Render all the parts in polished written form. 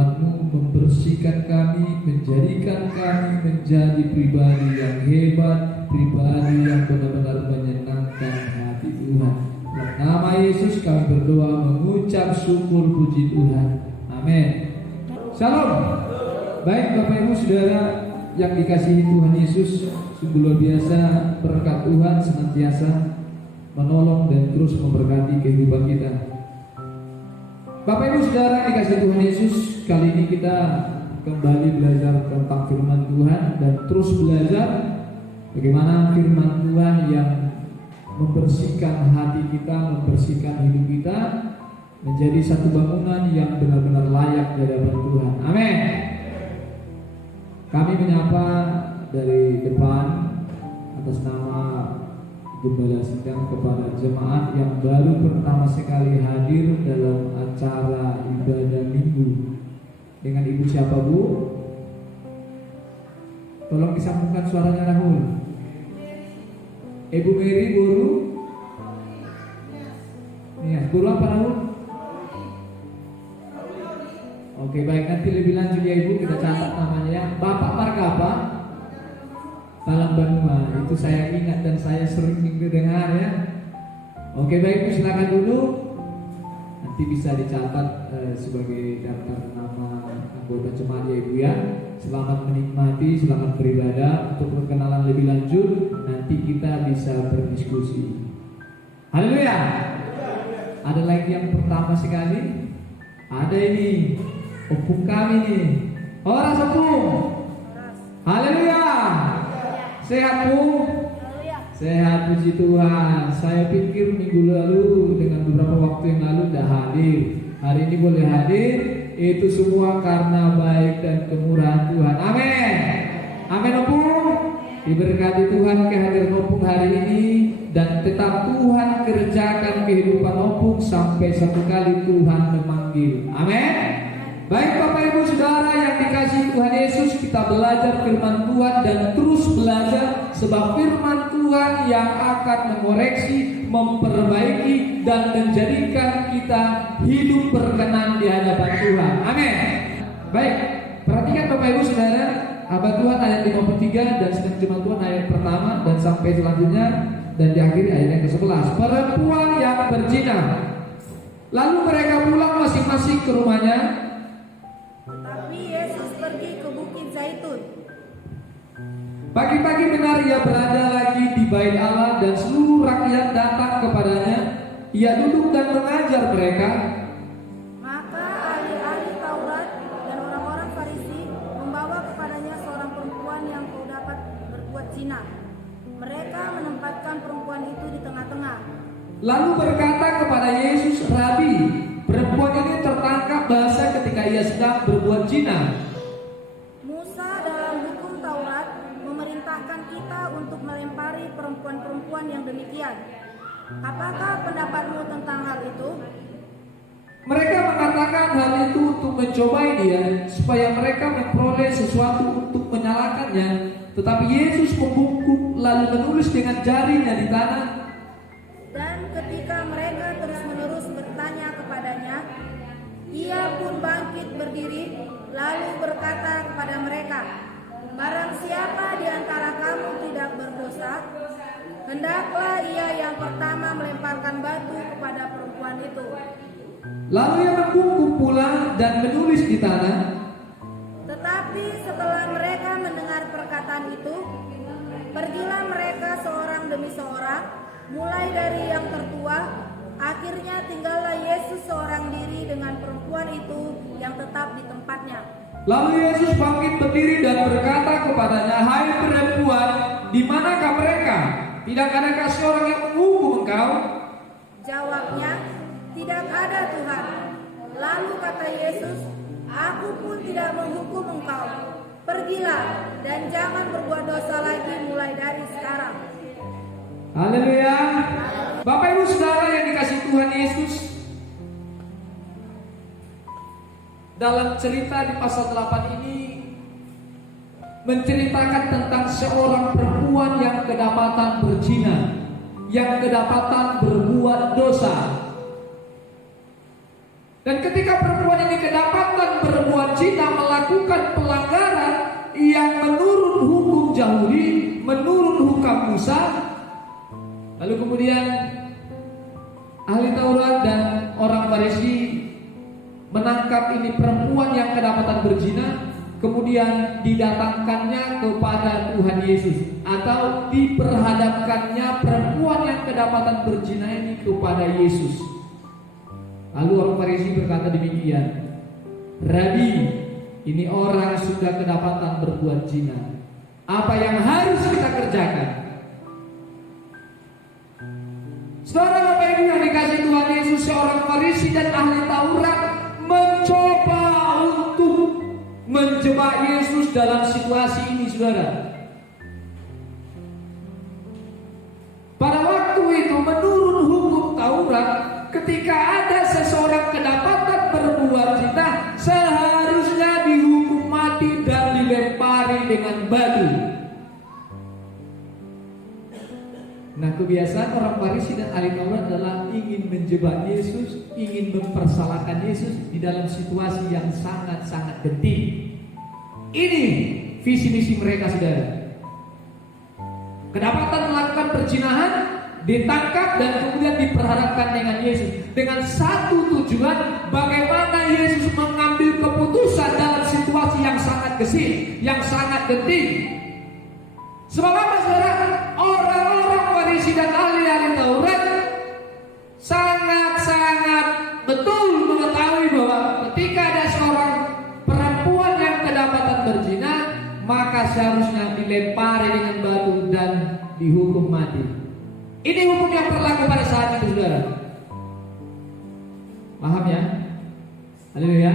firman-Mu membersihkan kami, menjadikan kami menjadi pribadi yang hebat, pribadi yang benar-benar menyenangkan hati Tuhan. Dalam nama Yesus kami berdoa mengucap syukur puji Tuhan. Amin. Shalom. Baik Bapak Ibu Saudara yang dikasihi Tuhan Yesus, sungguh luar biasa berkat Tuhan senantiasa menolong dan terus memberkati kehidupan kita. Bapak Ibu Saudara dikasihi Tuhan Yesus, kali ini kita kembali belajar tentang firman Tuhan dan terus belajar bagaimana firman Tuhan yang membersihkan hati kita, membersihkan hidup kita menjadi satu bangunan yang benar-benar layak di hadapan Tuhan. Amin. Kami menyapa dari depan atas nama Gembala Sidang kepada jemaat yang baru pertama sekali hadir dalam acara ibadah minggu. Dengan Ibu siapa Bu? Tolong disambungkan suaranya Rahul. Ibu Mary Buru. Iya, Buru apa Rahul? Oke, baik, nanti lebih lanjut ya Ibu, kita catat namanya ya. Bapak marga apa? Salam Banua, itu saya ingat dan saya sering dengar ya. Oke baik, Bu, silakan dulu. Nanti bisa dicatat sebagai daftar nama anggota jemaat ya Ibu ya. Selamat menikmati, selamat beribadah. Untuk perkenalan lebih lanjut, nanti kita bisa berdiskusi. Haleluya. Ada lagi yang pertama sekali. Ada ini opung kami nih. Orang sepung. Haleluya. Sehat Bu? Sehat puji Tuhan. Saya pikir minggu lalu dengan beberapa waktu yang lalu sudah hadir. Hari ini boleh hadir. Itu semua karena baik dan kemurahan Tuhan. Amin. Amin opung. Diberkati Tuhan kehadiran opung hari ini. Dan tetap Tuhan kerjakan kehidupan opung sampai satu kali Tuhan memanggil. Amin. Baik Bapak Ibu Saudara yang dikasihi Tuhan Yesus, kita belajar firman Tuhan dan terus belajar sebab firman Tuhan yang akan mengoreksi, memperbaiki dan menjadikan kita hidup berkenan di hadapan Tuhan. Amin. Baik, perhatikan Bapak Ibu Saudara, Hamba Tuhan ayat 53 dan sedang firman Tuhan ayat pertama dan sampai selanjutnya dan diakhiri ayat yang ke-11. Perempuan yang berzina. Lalu mereka pulang masing-masing ke rumahnya. Pagi-pagi benar ia berada lagi di bait Allah dan seluruh rakyat datang kepadanya. Ia duduk dan mengajar mereka. Maka ahli-ahli Taurat dan orang-orang Farisi membawa kepadanya seorang perempuan yang kau dapat berbuat zina. Mereka menempatkan perempuan itu di tengah-tengah. Lalu berkata kepada Yesus, Rabi, perempuan ini tertangkap basah ketika ia sedang berbuat zina. Musa dalam hukum Taurat memerintahkan kita untuk melempari perempuan-perempuan yang demikian. Apakah pendapatmu tentang hal itu? Mereka mengatakan hal itu untuk mencobai dia, supaya mereka memperoleh sesuatu untuk menyalahkannya. Tetapi Yesus membungkuk lalu menulis dengan jarinya di tanah. Dan ketika mereka terus-menerus bertanya kepadanya, ia pun bangkit berdiri lalu berkata kepada mereka, barang siapa di antara kamu tidak berdosa, hendaklah ia yang pertama melemparkan batu kepada perempuan itu. Lalu ia membungkuk pula dan menulis di tanah. Tetapi setelah mereka mendengar perkataan itu, pergilah mereka seorang demi seorang, mulai dari yang tertua. Akhirnya tinggallah Yesus seorang diri dengan perempuan itu yang tetap di tempatnya. Lalu Yesus bangkit berdiri dan berkata kepadanya, hai perempuan, di manakah mereka? Tidak adakah seorang yang menghukum engkau? Jawabnya, tidak ada Tuhan. Lalu kata Yesus, aku pun tidak menghukum engkau. Pergilah dan jangan berbuat dosa lagi mulai dari sekarang. Haleluya. Bapak Ibu Saudara yang dikasihi Tuhan Yesus, dalam cerita di pasal 8 ini menceritakan tentang seorang perempuan yang kedapatan berzina, yang kedapatan berbuat dosa. Dan ketika perempuan ini kedapatan berbuat Yahudi menurut hukum Musa. Lalu kemudian ahli Taurat dan orang Farisi menangkap ini perempuan yang kedapatan berzina, kemudian didatangkannya kepada Tuhan Yesus, atau diperhadapkannya perempuan yang kedapatan berzina ini kepada Yesus. Lalu orang Farisi berkata demikian, "Rabi, ini orang sudah kedapatan berbuat zina. Apa yang harus kita kerjakan?" Saudara Bapak Ibu yang dikasihi Tuhan Yesus, seorang Farisi dan ahli Taurat mencoba untuk menjebak Yesus dalam situasi ini, saudara. Pada waktu itu menurut hukum Taurat, ketika ada seseorang kedapatan berbuat zina, seharusnya dihukum mati dan dilempari dengan batu. Nah, kebiasaan orang Farisi dan ahli Taurat adalah ingin menjebak Yesus, ingin mempersalahkan Yesus di dalam situasi yang sangat-sangat genting. Ini visi misi mereka, saudara. Kedapatan melakukan perzinahan, ditangkap dan kemudian diperhadapkan dengan Yesus dengan satu tujuan, bagaimana Yesus mengambil keputusan dalam situasi yang sangat gesit, yang sangat genting. Sebab apa, saudara? Orang-orang Farisi dan ahli-ahli Taurat sangat-sangat betul mengetahui bahwa ketika ada seorang perempuan yang kedapatan berzina, maka seharusnya dilempari dengan batu dan dihukum mati. Ini hukum yang berlaku pada saat itu, saudara. Paham ya? Haleluya.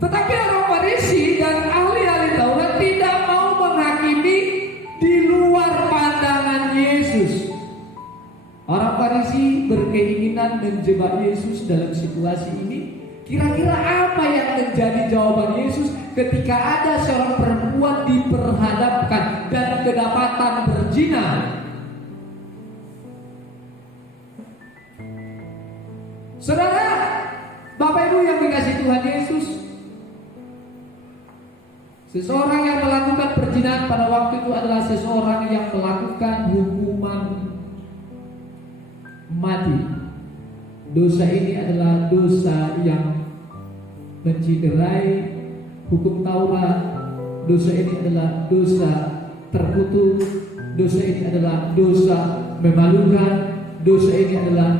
Tetapi orang Farisi dan ahli-ahli Taurat tidak mau menghakimi di luar pandangan Yesus. Orang Farisi berkeinginan menjebak Yesus dalam situasi ini. Kira-kira apa yang menjadi jawaban Yesus ketika ada seorang perempuan diperhadapkan dan kedapatan berzina? Saudara, Bapak Ibu yang dikasihi Tuhan Yesus, seseorang yang melakukan perzinahan pada waktu itu adalah seseorang yang melakukan hukuman mati. Dosa ini adalah dosa yang menciderai hukum Taurat. Dosa ini adalah dosa terkutuk. Dosa ini adalah dosa memalukan. Dosa ini adalah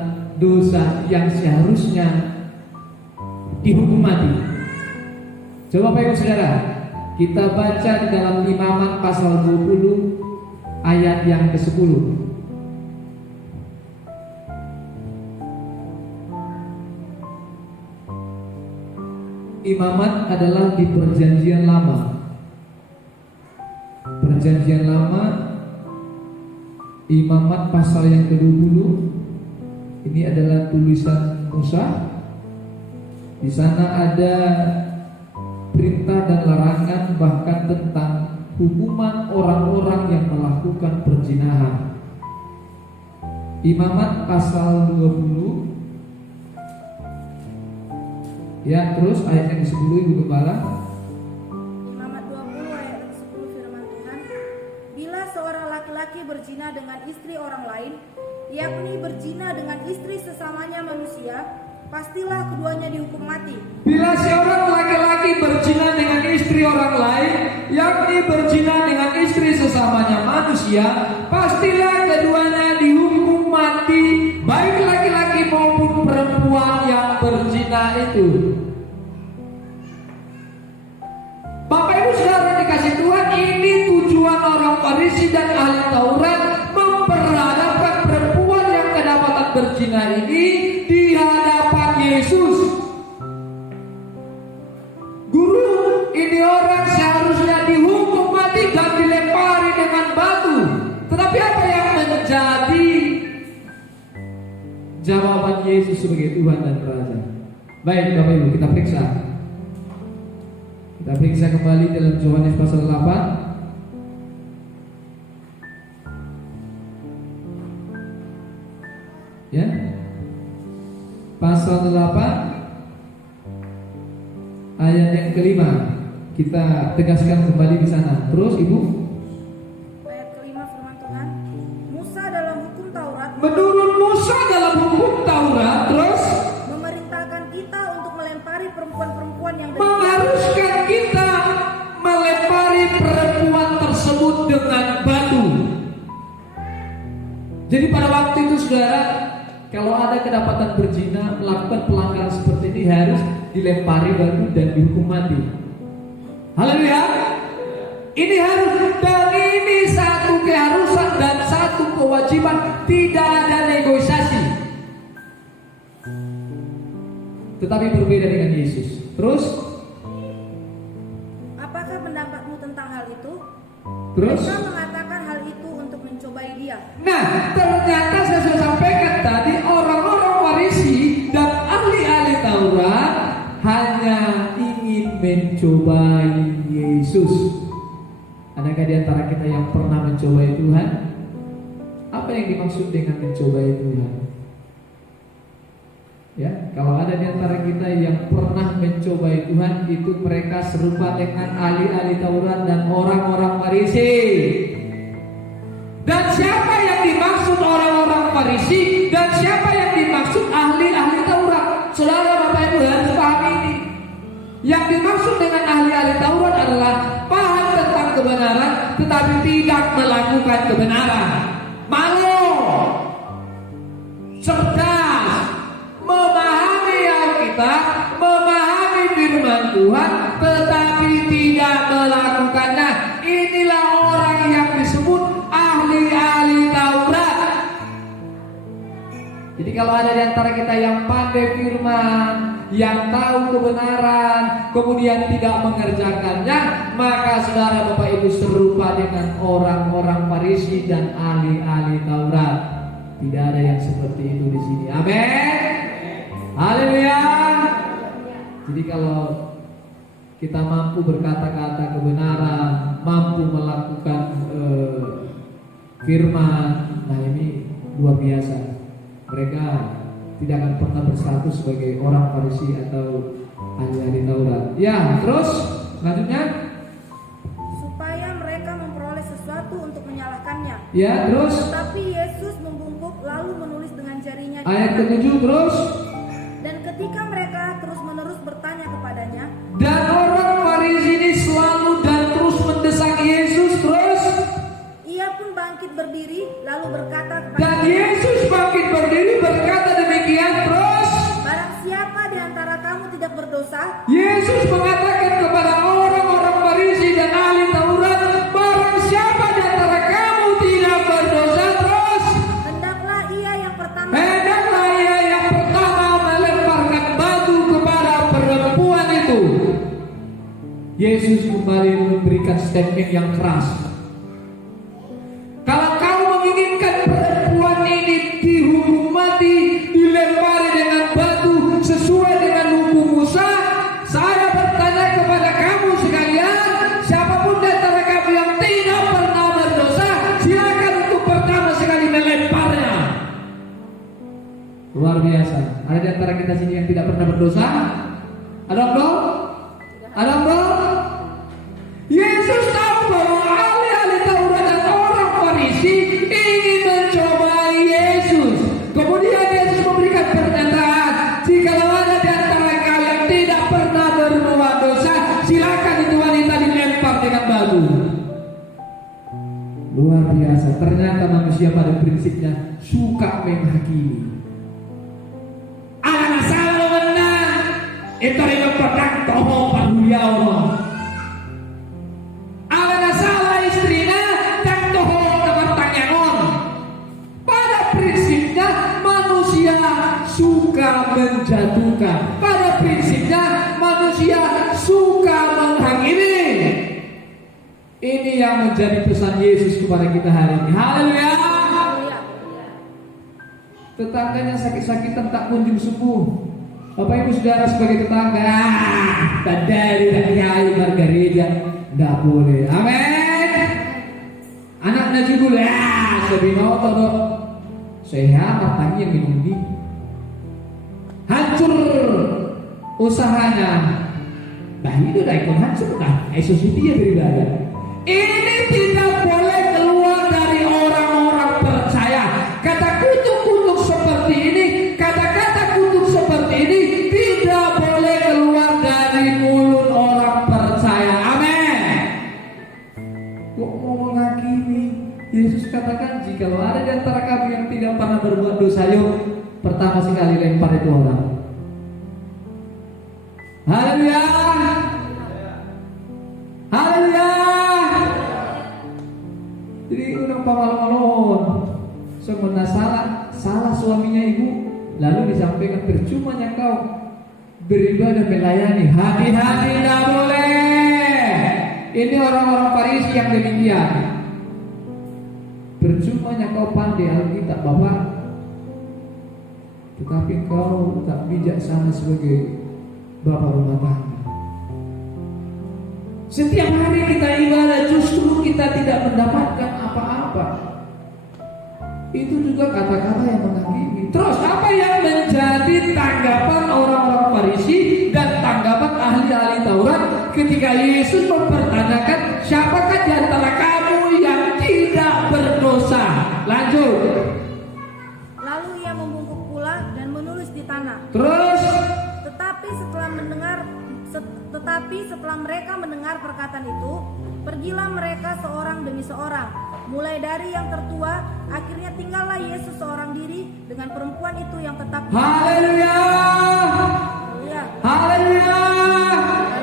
dosa yang seharusnya dihukum mati. Coba Bapak Ibu Saudara, kita baca di dalam Imamat pasal 20 ayat yang ke-10. Imamat adalah di Perjanjian Lama. Perjanjian Lama, Imamat pasal yang ke-20. Ini adalah tulisan Musa. Di sana ada perintah dan larangan bahkan tentang hukuman orang-orang yang melakukan perzinahan. Imamat pasal 20. Ya, terus ayat yang ke-10 Ibu Gembala. Imamat 20 ayat yang ke-10 firman Tuhan. Bila seorang laki-laki berzina dengan istri orang lain, yakni berzina dengan istri sesamanya manusia, pastilah keduanya dihukum mati. Bila seorang laki-laki berzina dengan istri orang lain, yakni berzina dengan istri sesamanya manusia, pastilah keduanya dihukum mati, baik laki-laki maupun perempuan yang berzina itu. Bapak Ibu Saudara dikasih Tuhan, ini tujuan orang Farisi dan ahli Taurat memperhadapkan perempuan yang kedapatan berzina ini di hadapan Yesus. Guru, ini orang seharusnya dihukum mati dan dilempari dengan batu. Tetapi apa yang menjadi jawaban Yesus sebagai Tuhan dan Raja? Baik Bapak Ibu, kita periksa. Kita periksa kembali dalam Yohanes pasal 8. Ya, pasal 8 ayat yang ke-5. kita tegaskan kembali di sana. Terus Ibu? Ayat kelima firman Tuhan, Musa dalam hukum Taurat Menurut Musa dalam hukum Taurat, terus memerintahkan kita untuk melempari perempuan-perempuan yang demikian. mengharuskan kita melempari perempuan tersebut dengan batu. Jadi pada waktu itu saudara, kalau ada kedapatan berzina melakukan pelanggaran seperti ini harus dilempari batu dan dihukum mati. Haleluya. Ini harus, dan ini satu keharusan dan satu kewajiban, tidak ada negosiasi. Tetapi berbeda dengan Yesus. Terus Apakah pendapatmu tentang hal itu? Terus? Mereka mengatakan hal itu untuk mencobai dia. Nah, ternyata saya sudah sampaikan tadi, orang-orang Farisi dan ahli-ahli Taurat hanya ingin mencobai Yesus. Adakah di antara kita yang pernah mencobai Tuhan? Apa yang dimaksud dengan mencobai Tuhan? Ya, kalau ada di antara kita yang pernah mencobai Tuhan, itu mereka serupa dengan ahli-ahli Taurat dan orang-orang Farisi. Dan siapa yang dimaksud orang-orang Farisi dan siapa yang dimaksud ahli-ahli Taurat? Saudara, Bapak Ibu harus paham ini. Yang dimaksud dengan ahli-ahli Taurat adalah paham tentang kebenaran tetapi tidak melakukan kebenaran. Malu, cerdas, memahami Alkitab, memahami firman Tuhan tetapi tidak melakukannya. Inilah orang yang disebut ahli-ahli Taurat. Jadi kalau ada di antara kita yang pandai firman, yang tahu kebenaran, kemudian tidak mengerjakannya, maka saudara Bapak Ibu serupa dengan orang-orang Farisi dan ahli-ahli Taurat. Tidak ada yang seperti itu di sini. Amin. Haleluya. Jadi kalau kita mampu berkata-kata kebenaran, mampu melakukan firman, nah ini luar biasa. Mereka tidak akan pernah berstatus sebagai orang Farisi atau ahli-ahli Taurat. Ya, terus selanjutnya, supaya mereka memperoleh sesuatu untuk menyalahkannya. ya, terus Tetapi Yesus membungkuk lalu menulis dengan jarinya di ayat tangannya. ke-7, terus Dan ketika mereka terus-menerus bertanya kepadanya, dan orang Farisi ini selalu dan terus mendesak Yesus, terus ia pun bangkit berdiri lalu berkata dan kepadanya, Yesus bangkit berdiri berkata demikian, terus barang siapa di antara kamu tidak berdosa, Yesus mengatakan kepada orang-orang Farisi dan ahli Taurat, barang siapa di antara kamu tidak berdosa, terus hendaklah ia yang pertama. hendaklah ia yang pertama melemparkan batu kepada perempuan itu. Yesus kembali memberikan statement yang keras. Kalau kau menginginkan perempuan ini dihukum mati, dilempari dengan batu sesuai dengan hukum Musa, saya bertanya kepada kamu sekalian, siapapun di antara kamu yang tidak pernah berdosa, silakan untuk pertama sekali melemparnya. Luar biasa. Ada di antara kita sini yang tidak pernah berdosa? Ada enggak? Ada enggak? Yesus tahu bahwa ahli-ahli Taurat dan orang Farisi ingin mencobai Yesus. Kemudian Yesus memberikan pernyataan, jikalau ada di antara kalian tidak pernah berbuat dosa, silakan itu wanita dilempar dengan batu. Luar biasa. Ternyata manusia pada prinsipnya suka menghakimi. Anak salah menang, itu yang pedang tomo padulia Allah. Anak salah istrinya dan toho kebertanyaon. Pada prinsipnya manusia suka menjatuhkan. Pada prinsipnya manusia suka menghakimi. Ini yang menjadi pesan Yesus kepada kita hari ini. Haleluya. Tetangganya sakit-sakitan tak kunjung sembuh. Bapak Ibu Saudara sebagai tetangga, tadari rakyai margarida, tidak boleh. Amin. Anaknya juga sebino todo sehat matanya minum di hancur usahanya, bah itu dah ikut hancur dah. Yesus dia beribadah. Ini tidak boleh keluar dari orang-orang percaya. Kata kutuk-kutuk seperti ini, kata-kata kutuk seperti ini tidak boleh keluar dari mulut orang percaya. Amin. Kok mau menghakimi? Yesus katakan, jika ada di antara kamu yang tidak pernah berbuat dosa, yuk pertama sekali lempar itu orang. Haleluya. Haleluya. Jadi orang pamalu-maluan sebenarnya salah suaminya ibu, lalu disampaikan percumanya kau beribadah melayani. Hati-hati, tidak boleh. Ini orang-orang Farisi yang demikian. Percumanya kau pandai Alkitab Bapak, tetapi kau tak bijaksana sebagai bapak rumah tangga. Setiap hari kita ibadah justru kita tidak mendapatkan apa-apa. Itu juga kata-kata yang menghakimi. Terus apa yang menjadi tanggapan orang-orang Farisi dan tanggapan ahli-ahli Taurat ketika Yesus mempertanyakan siapakah di antara kamu yang tidak berdosa? Lanjut. Lalu ia membungkuk pula dan menulis di tanah. Terus Tetapi setelah mereka mendengar perkataan itu, pergilah mereka seorang demi seorang, mulai dari yang tertua, akhirnya tinggallah Yesus seorang diri dengan perempuan itu yang tetap. Haleluya. Haleluya.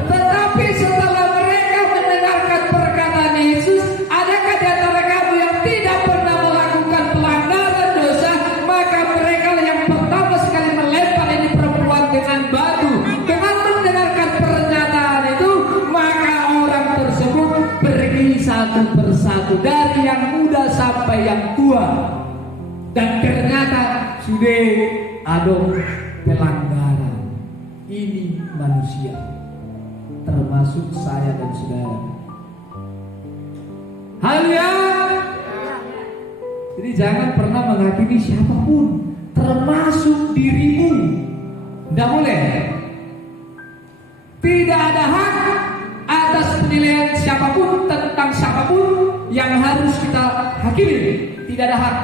Tetapi setelah mereka mendengarkan perkataan Yesus, adakah di antara kamu yang tidak pernah melakukan pelanggaran dosa? Maka mereka yang pertama sekali melempar ini perempuan dengan batu. Dengan mendengarkan pernyataan itu, maka orang tersebut pergi satu persatu dari yang muda sampai yang tua, dan ternyata sudah ada pelanggaran. Ini manusia, termasuk saya dan saudara. Haleluya. Jadi jangan pernah menghakimi siapapun, termasuk dirimu. Tidak boleh. Tidak ada hak atas penilaian siapapun tentang siapapun yang harus kita hakimi. Tidak ada hak.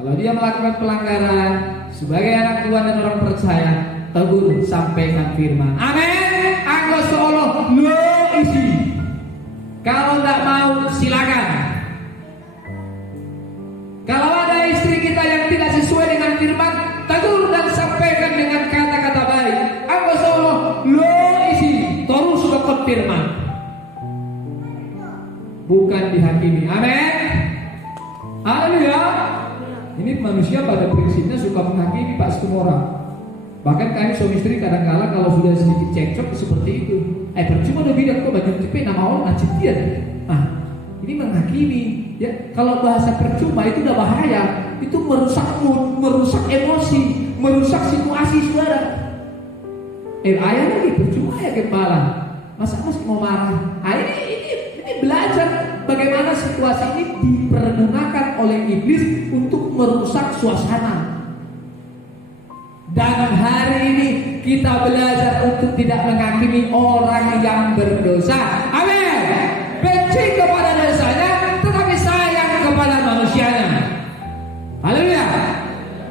Kalau dia melakukan pelanggaran sebagai anak Tuhan dan orang percaya, tegur, sampaikan firman. Amin. Anggap seolah lo isi. Kalau tidak mau silakan. Kalau ada istri kita yang tidak sesuai dengan firman, tegur dan sampaikan dengan kata-kata baik. Anggap seolah lo isi. Terus lakukan firman, bukan dihakimi. Amin. Haleluya. Ini manusia pada prinsipnya suka menghakimi Pak semua orang. Bahkan kami suami istri kadang-kala kalau sudah sedikit cekcok seperti itu. Percuma udah bilang kok baju tipe nama orang ngacitian. Ini menghakimi. Ya, kalau bahasa percuma itu udah bahaya. Itu merusak mood, merusak emosi, merusak situasi saudara. Ayah lagi percuma ya kepala. Masa masih mau marah? Ini belajar bagaimana situasi ini dipergunakan oleh iblis untuk merusak suasana. Dan hari ini kita belajar untuk tidak menghakimi orang yang berdosa. Amin. Benci kepada dosanya, tetapi sayang kepada manusianya. Haleluya.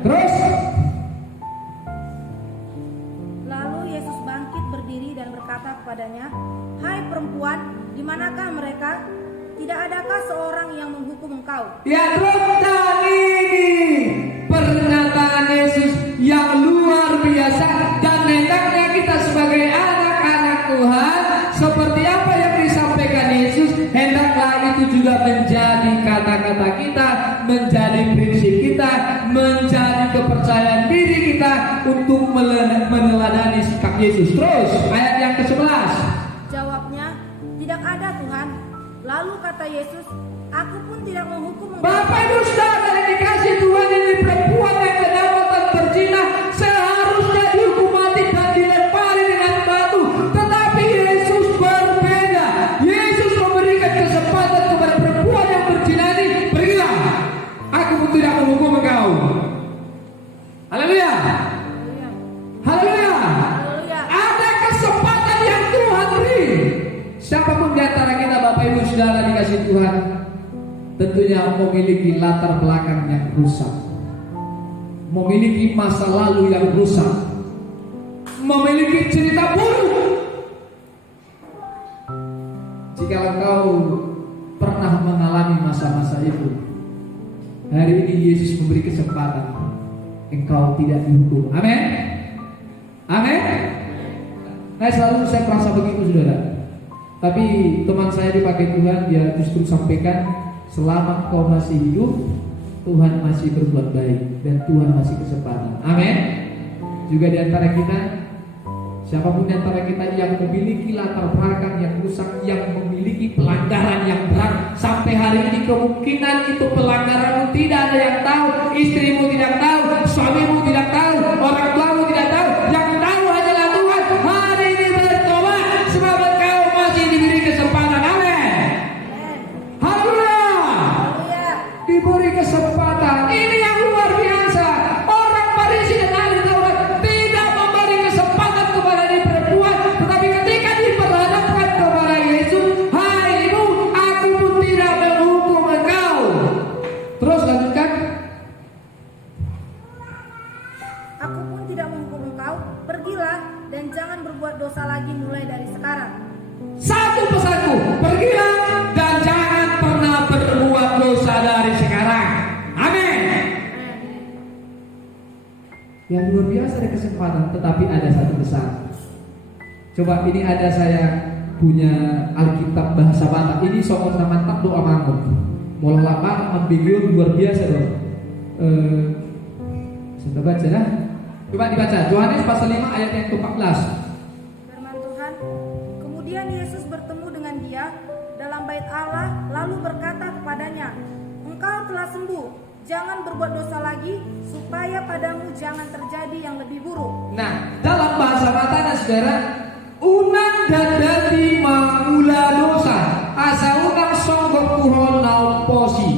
Terus. Lalu Yesus bangkit berdiri dan berkata kepadanya, "Hai perempuan, di manakah mereka? Tidak adakah seorang yang menghukum engkau?" Ya, terus ini pernyataan Yesus yang luar biasa, dan hendaknya kita sebagai anak-anak Tuhan, seperti apa yang disampaikan Yesus, hendaklah itu juga menjadi kata-kata kita, menjadi prinsip kita, menjadi kepercayaan diri kita untuk meneladani sikap Yesus. Terus ayat yang ke-11. Jawabnya, "Tidak ada Tuhan." Lalu kata Yesus, "Aku pun tidak menghukum engkau." Bapak Ibu Saudara yang dikasih Tuhan, ini perempuan yang kedapatan berzina seharusnya dihukum mati dan dilempari dengan batu. Tetapi Yesus berbeda. Yesus memberikan kesempatan kepada perempuan yang berzina ini, "Pergilah, aku pun tidak menghukum engkau." Haleluya. Haleluya. Haleluya. Ada kasih Tuhan, tentunya memiliki latar belakang yang rusak, memiliki masa lalu yang rusak, memiliki cerita buruk. Jika engkau pernah mengalami masa-masa itu, hari ini Yesus memberi kesempatan engkau tidak dihukum. Amin. Amin. Nah, selalu saya merasa begitu, saudara. Tapi teman saya dipakai Tuhan, dia justru sampaikan, selama kau masih hidup, Tuhan masih berbuat baik dan Tuhan masih kesempatan. Amin. Juga di antara kita, siapapun di antara kita yang memiliki latar belakang yang rusak, yang memiliki pelanggaran yang berat, sampai hari ini kemungkinan itu pelanggaranmu tidak ada yang tahu, istrimu tidak tahu, suamimu tidak tahu, orang tuamu tidak tahu, yang tahu hanyalah Tuhan. Hari ini bertobat, sebab engkau masih diberi kesempatan. Amin. Haleluya. Diberi kesempatan. Ini yang luar biasa. Orang Farisi dan ahli Taurat tidak memberi kesempatan kepada dia berbuat, tetapi ketika diperhadapkan kepada Yesus, hai ibu, aku pun tidak menghukum engkau. Terus lanjutkan. Aku pun tidak menghukum engkau, pergilah dan jangan berbuat dosa lagi mulai dari sekarang. Satu pesanku, pergilah dan jangan pernah berbuat dosa dari sekarang. Amin. Yang luar biasa ada kesempatan, tetapi ada satu pesan. Coba ini ada saya punya Alkitab bahasa Batak. Ini soal sama tak doa mangun. Mulai lama ambiguous luar biasa dong. Saya baca dah. Coba dibaca Yohanes pasal 5 ayat yang ke-14. Firman Tuhan, kemudian Yesus bertemu dengan dia dalam bait Allah, lalu berkata kepadanya, engkau telah sembuh, jangan berbuat dosa lagi, supaya padamu jangan terjadi yang lebih buruk. Nah, dalam bahasa Batak, saudara, unang dadadi mangula dosa, asa unang songgok tuhon nauposi.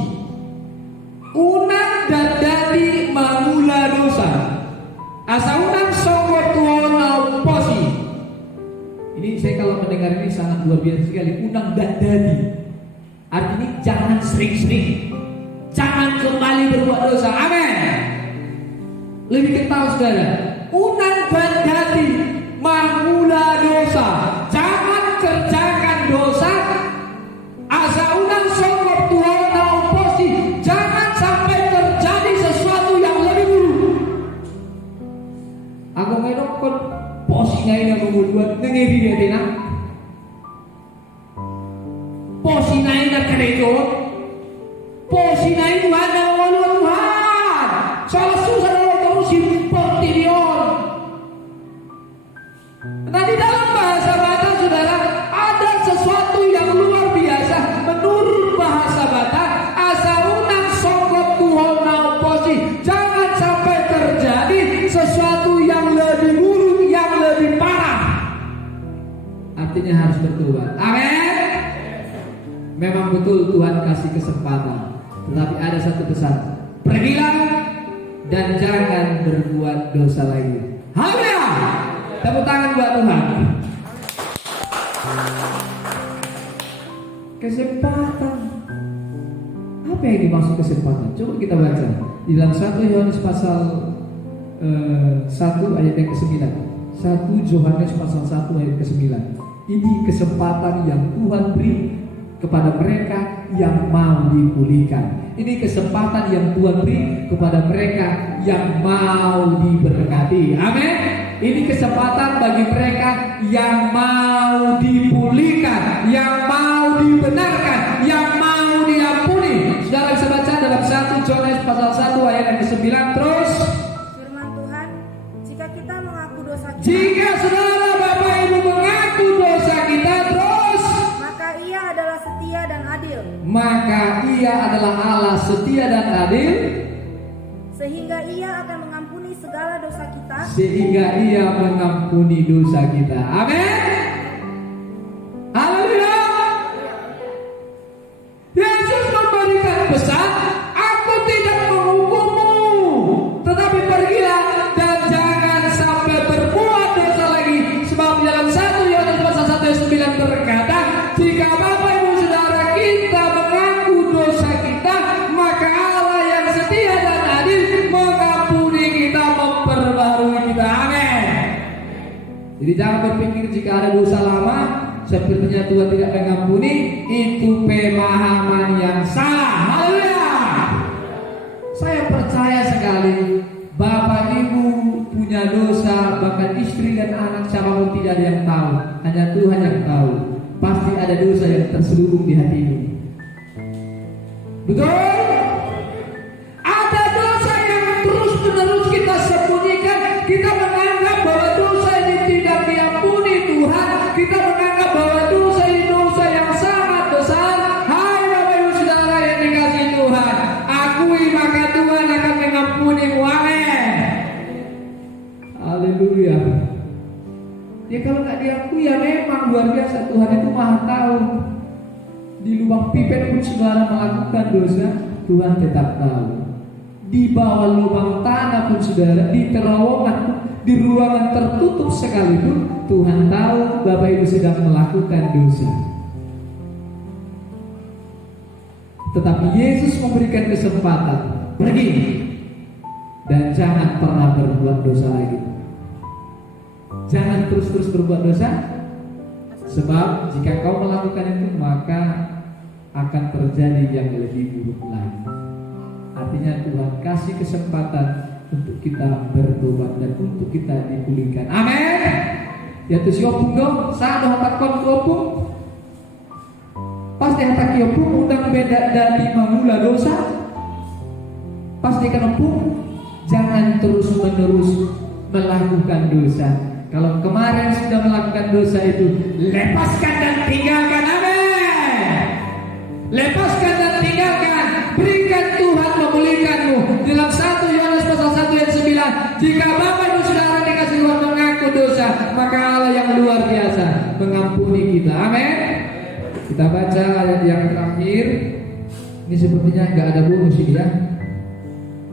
Unang dadadi mangula dosa, asa unang songgok tuhon nauposi. Ini saya kalau mendengar ini sangat luar biasa sekali. Unang dadadi, artinya jangan sering-sering, jangan kembali berbuat dosa. Amin. Lebih kental, saudara. Unang dadadi mangula dosa, jangan kerjakan dosa. Asa unang songkok Tuhan nauposi, jangan sampai terjadi sesuatu yang lebih buruk. Aku ngedokon posi ngain yang membuat nengeri dia tenang. Posi naik nak kerja, posi naik Tuhan dan walau Tuhan. Salah susah dalam tahu seperti dia. Nah, di dalam bahasa Batak, saudara, ada sesuatu yang luar biasa. Menurut bahasa Batak, asa unang songkok Tuhan nauposi, jangan sampai terjadi sesuatu yang lebih buruk, yang lebih parah. Artinya harus bertobat. Amin. Memang betul Tuhan kasih kesempatan, tetapi ada satu pesan, pergilah dan jangan berbuat dosa lagi. Haleluya. Tepuk tangan buat Tuhan. Kesempatan. Apa yang dimaksud kesempatan? Coba kita baca di dalam 1 Yohanes pasal 1 ayat yang ke-9. 1 Yohanes pasal 1 ayat ke-9. Ini kesempatan yang Tuhan beri kepada mereka yang mau dipulihkan. Ini kesempatan yang Tuhan beri kepada mereka yang mau diberkati. Amin. Ini kesempatan bagi mereka yang mau dipulihkan, yang mau dibenarkan, yang mau diampuni. Saudara bisa baca dalam 1 Yohanes pasal 1 ayat yang ke-9 terus. Firman Tuhan, jika kita mengaku dosa kita, Jika saudara Bapak Ibu mengaku dosa kita terus, maka ia adalah setia dan adil, maka ia adalah Allah setia dan adil, sehingga ia akan mengampuni segala dosa kita, sehingga ia mengampuni dosa kita. Amin. Haleluya. Yesus memberikan pesan, aku tidak menghukummu, tetapi pergilah dan jangan sampai berbuat dosa lagi. Sebab dalam 1 Yohanes pasal 1 ayat 9 berkata, jika Bapak Ibu Saudara kita Jadi jangan berpikir jika ada dosa lama sepertinya Tuhan tidak mengampuni, itu pemahaman yang salah. Haleluya. Saya percaya sekali Bapak Ibu punya dosa, bahkan istri dan anak siapapun tidak ada yang tahu, hanya Tuhan yang tahu. Pasti ada dosa yang terselubung di hatimu. Betul? Ada dosa yang terus menerus kita sembunyikan. Kita menganggap bahwa dosa ini tidak diampuni Tuhan. Kita menganggap bahwa dosa ini dosa yang sangat besar. Hai Bapak Ibu Saudara yang dikasihi Tuhan, akui maka Tuhan akan mengampunimu. Amin. Haleluya. Ya kalau nggak diakui ya memang luar biasa, Tuhan itu maha tahu. Di lubang pipet pun saudara melakukan dosa, Tuhan tetap tahu. Di bawah lubang tanah pun saudara, di terowongan pun, di ruangan tertutup sekalipun, Tuhan tahu Bapak Ibu sedang melakukan dosa. Tetapi Yesus memberikan kesempatan, pergi dan jangan pernah berbuat dosa lagi. Jangan terus-terus berbuat dosa, sebab jika kau melakukan itu maka akan terjadi yang lebih buruk lagi. Artinya Tuhan kasih kesempatan untuk kita bertobat dan untuk kita dipulihkan. Amin. Ya tu siopung dong, sa do hatak kon siopung. Pasti hatak siopung undang beda dari memula dosa. Pasti kan empung, jangan terus-menerus melakukan dosa. Kalau kemarin sudah melakukan dosa itu, lepaskan dan tinggalkan. Amin. Lepaskan dan tinggalkan. Berikan Tuhan memulihkanmu. Dalam 1 Yohanes pasal 1 ayat 9, jika Bapak Ibu Saudara dikasih Tuhan mengaku dosa, maka Allah yang luar biasa mengampuni kita. Amin. Kita baca ayat yang terakhir. Ini sepertinya nggak ada bonus ini ya.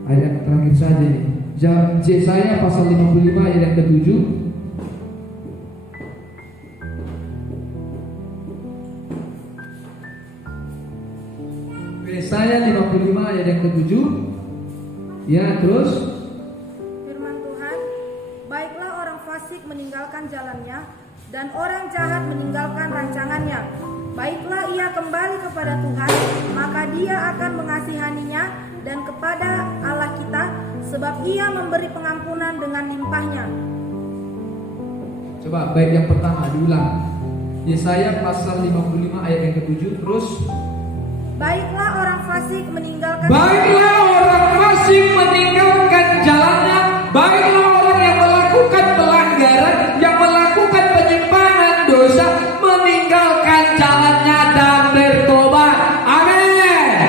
Ayat yang terakhir saja ini. Yesaya pasal 55 ayat yang ke-7. Yesaya 55 ayat yang ke-7. Ya, terus Firman Tuhan, baiklah orang fasik meninggalkan jalannya dan orang jahat meninggalkan rancangannya. Baiklah ia kembali kepada Tuhan, maka Dia akan mengasihaninya, dan kepada Allah kita, sebab Ia memberi pengampunan dengan limpahnya. Coba baik yang pertama diulang. Yesaya pasal 55 ayat yang ke-7. Terus Baiklah orang fasik meninggalkan jalannya. Baiklah orang yang melakukan pelanggaran, yang melakukan penyimpangan dosa, meninggalkan jalannya dan bertobat. Amin.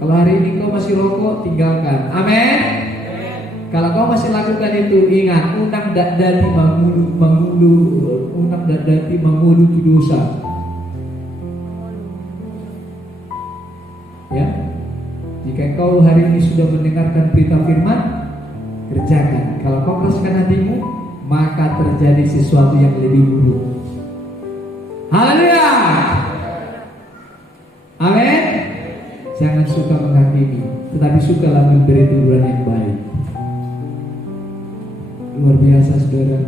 Kalau hari ini kau masih rokok, tinggalkan. Amin. Kalau kau masih lakukan itu, ingat, unang dadati mangulu itu dosa. Ya, jika kau hari ini sudah mendengarkan berita firman, kerjakan. Kalau kau keraskan hatimu, maka terjadi sesuatu yang lebih buruk. Haleluya. Amin. Jangan suka menghakimi, tetapi sukalah memberi teguran yang baik. Luar biasa saudara.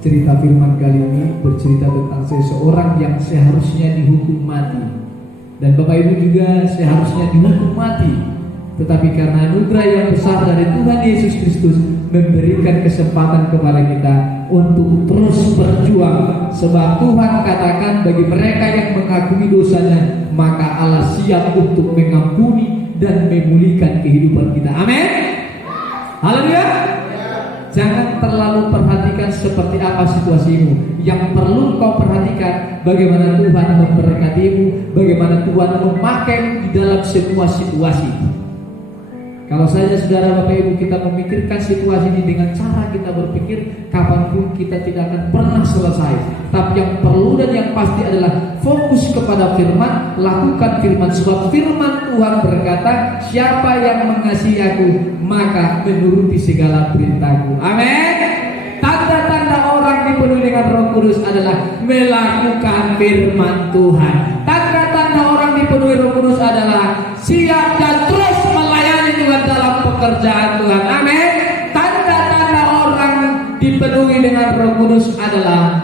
Cerita firman kali ini bercerita tentang seseorang yang seharusnya dihukum mati. Dan Bapak Ibu juga seharusnya dihukum mati. Tetapi karena anugerah yang besar dari Tuhan Yesus Kristus memberikan kesempatan kepada kita untuk terus berjuang. Sebab Tuhan katakan bagi mereka yang mengakui dosanya, maka Allah siap untuk mengampuni dan memulihkan kehidupan kita. Amin. Haleluya. Jangan terlalu perhatikan seperti apa situasimu. Yang perlu kau perhatikan bagaimana Tuhan memberkatimu, bagaimana Tuhan memakai di dalam semua situasi. Kalau saja saudara Bapak Ibu kita memikirkan situasi ini dengan cara kita berpikir, kapanpun kita tidak akan pernah selesai. Tapi yang perlu dan yang pasti adalah fokus kepada firman, lakukan firman. Sebab firman Tuhan berkata, siapa yang mengasihi aku, maka menuruti segala perintahku. Amin. Tanda-tanda orang dipenuhi dengan Roh Kudus adalah melakukan firman Tuhan. Tanda-tanda orang dipenuhi Roh Kudus adalah siap dan terus melayani Tuhan dalam pekerjaan Tuhan. Amin. Tanda-tanda orang dipenuhi dipenuhi dengan Roh Kudus adalah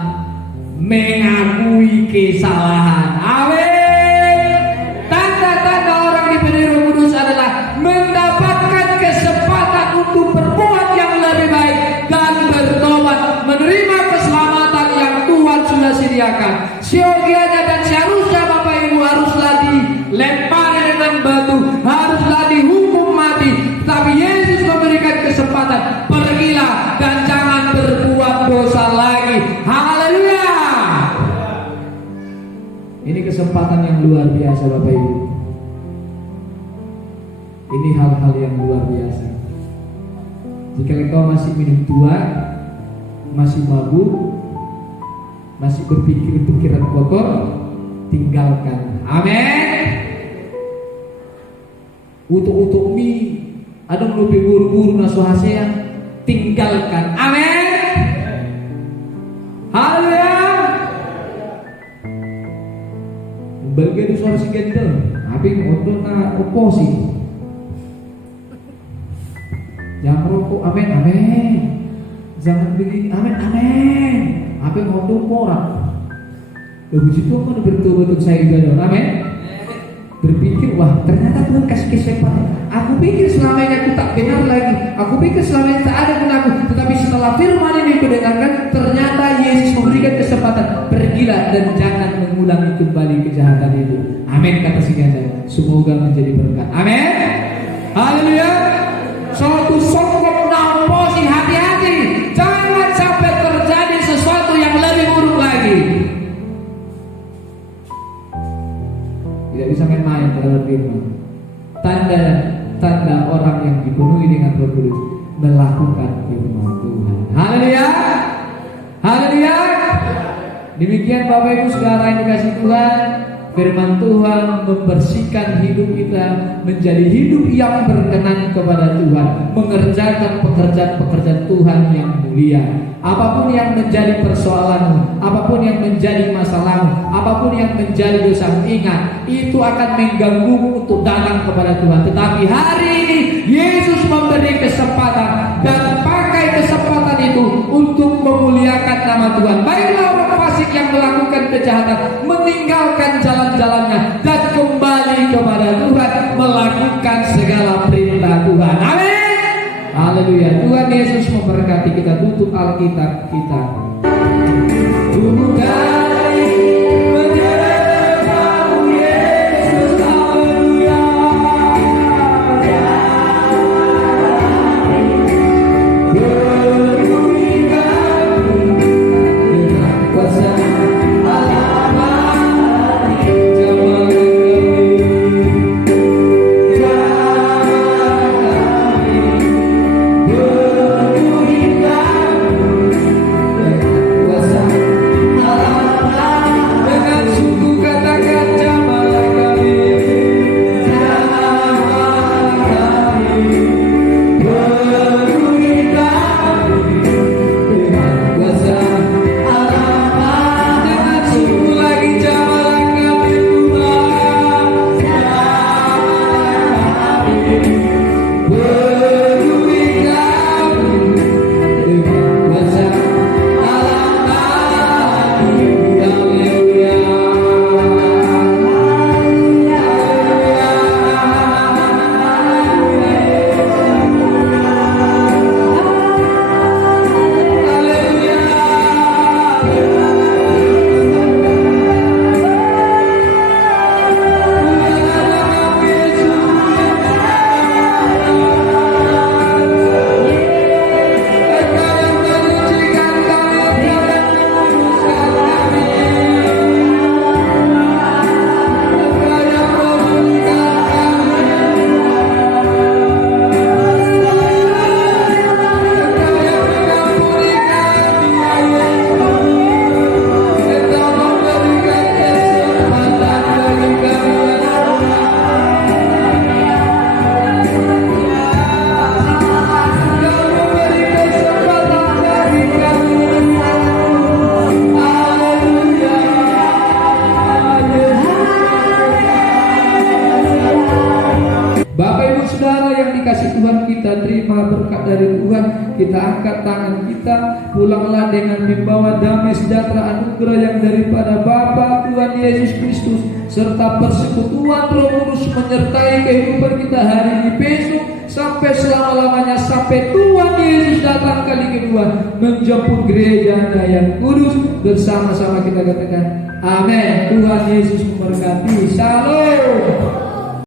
mengakui kesalahan. Amin. Tanda-tanda orang dipenuhi Roh Kudus adalah mendapatkan kesempatan untuk berbuat yang lebih baik dan bertobat, menerima keselamatan yang Tuhan sudah sediakan. Siogianya dan seharusnya Bapak Ibu haruslah dilempari dengan batu, haruslah dihukum mati. Tapi Yesus memberikan kesempatan, pergilah dan jangan berbuat dosa lagi. Haleluya. Ini kesempatan yang luar biasa Bapak Ibu. Ini hal-hal yang luar biasa. Jika engkau masih minum tua, masih mabuk, masih berpikir pikiran kotor, tinggalkan. Amin. Utuk-utuk mi, ada lebih buru-buru nasuhasea, tinggalkan. Amin. Haleluya. Bagian suara si gendel, tapi untuk na oposi. Jangan merokok, amin, amin. Jangan begini, amin, amin. Apa yang ngomong orang? Begitu itu kan betul-betul saya ibadah, amin. Berpikir, wah ternyata Tuhan kasih kesempatan. Aku pikir selama ini aku tak benar lagi. Aku pikir selama ini tak ada gunaku. Tetapi setelah firman ini kudengarkan, ternyata Yesus memberikan kesempatan. Pergilah dan jangan mengulangi kembali kejahatan itu. Amin kata si ganda. Semoga menjadi berkat. Amin. Haleluya. Suatu songkok namposi, hati-hati. Jangan sampai terjadi sesuatu yang lebih buruk lagi. Tidak bisa main-main terhadap firman. Tanda orang yang dipenuhi dengan Roh Kudus melakukan firman Tuhan. Haleluya. Haleluya. Demikian Bapak Ibu saudara yang dikasihi Tuhan, firman Tuhan membersihkan hidup kita menjadi hidup yang berkenan kepada Tuhan, mengerjakan pekerjaan-pekerjaan Tuhan yang mulia. Apapun yang menjadi persoalanmu, apapun yang menjadi masalahmu, apapun yang menjadi dosamu, ingat, itu akan mengganggumu untuk datang kepada Tuhan. Tetapi hari ini Yesus memberi kesempatan dan pakai kesempatan itu untuk memuliakan nama Tuhan. Baiklah orang fasik yang melakukan kejahatan, meninggalkan jalan-jalannya dan kembali kepada Tuhan, melakukan segala perintah Tuhan. Amin. Haleluya. Tuhan Yesus memberkati kita. Tutup Alkitab kita. kita angkat tangan kita, pulanglah dengan membawa damai sejahtera anugerah yang daripada Bapa Tuhan Yesus Kristus serta persekutuan Roh Kudus menyertai kehidupan kita hari ini, besok sampai selama-lamanya, sampai Tuhan Yesus datang kali kedua menjemput gerejanya yang kudus. Bersama-sama kita katakan amin. Tuhan Yesus memberkati. Shalom.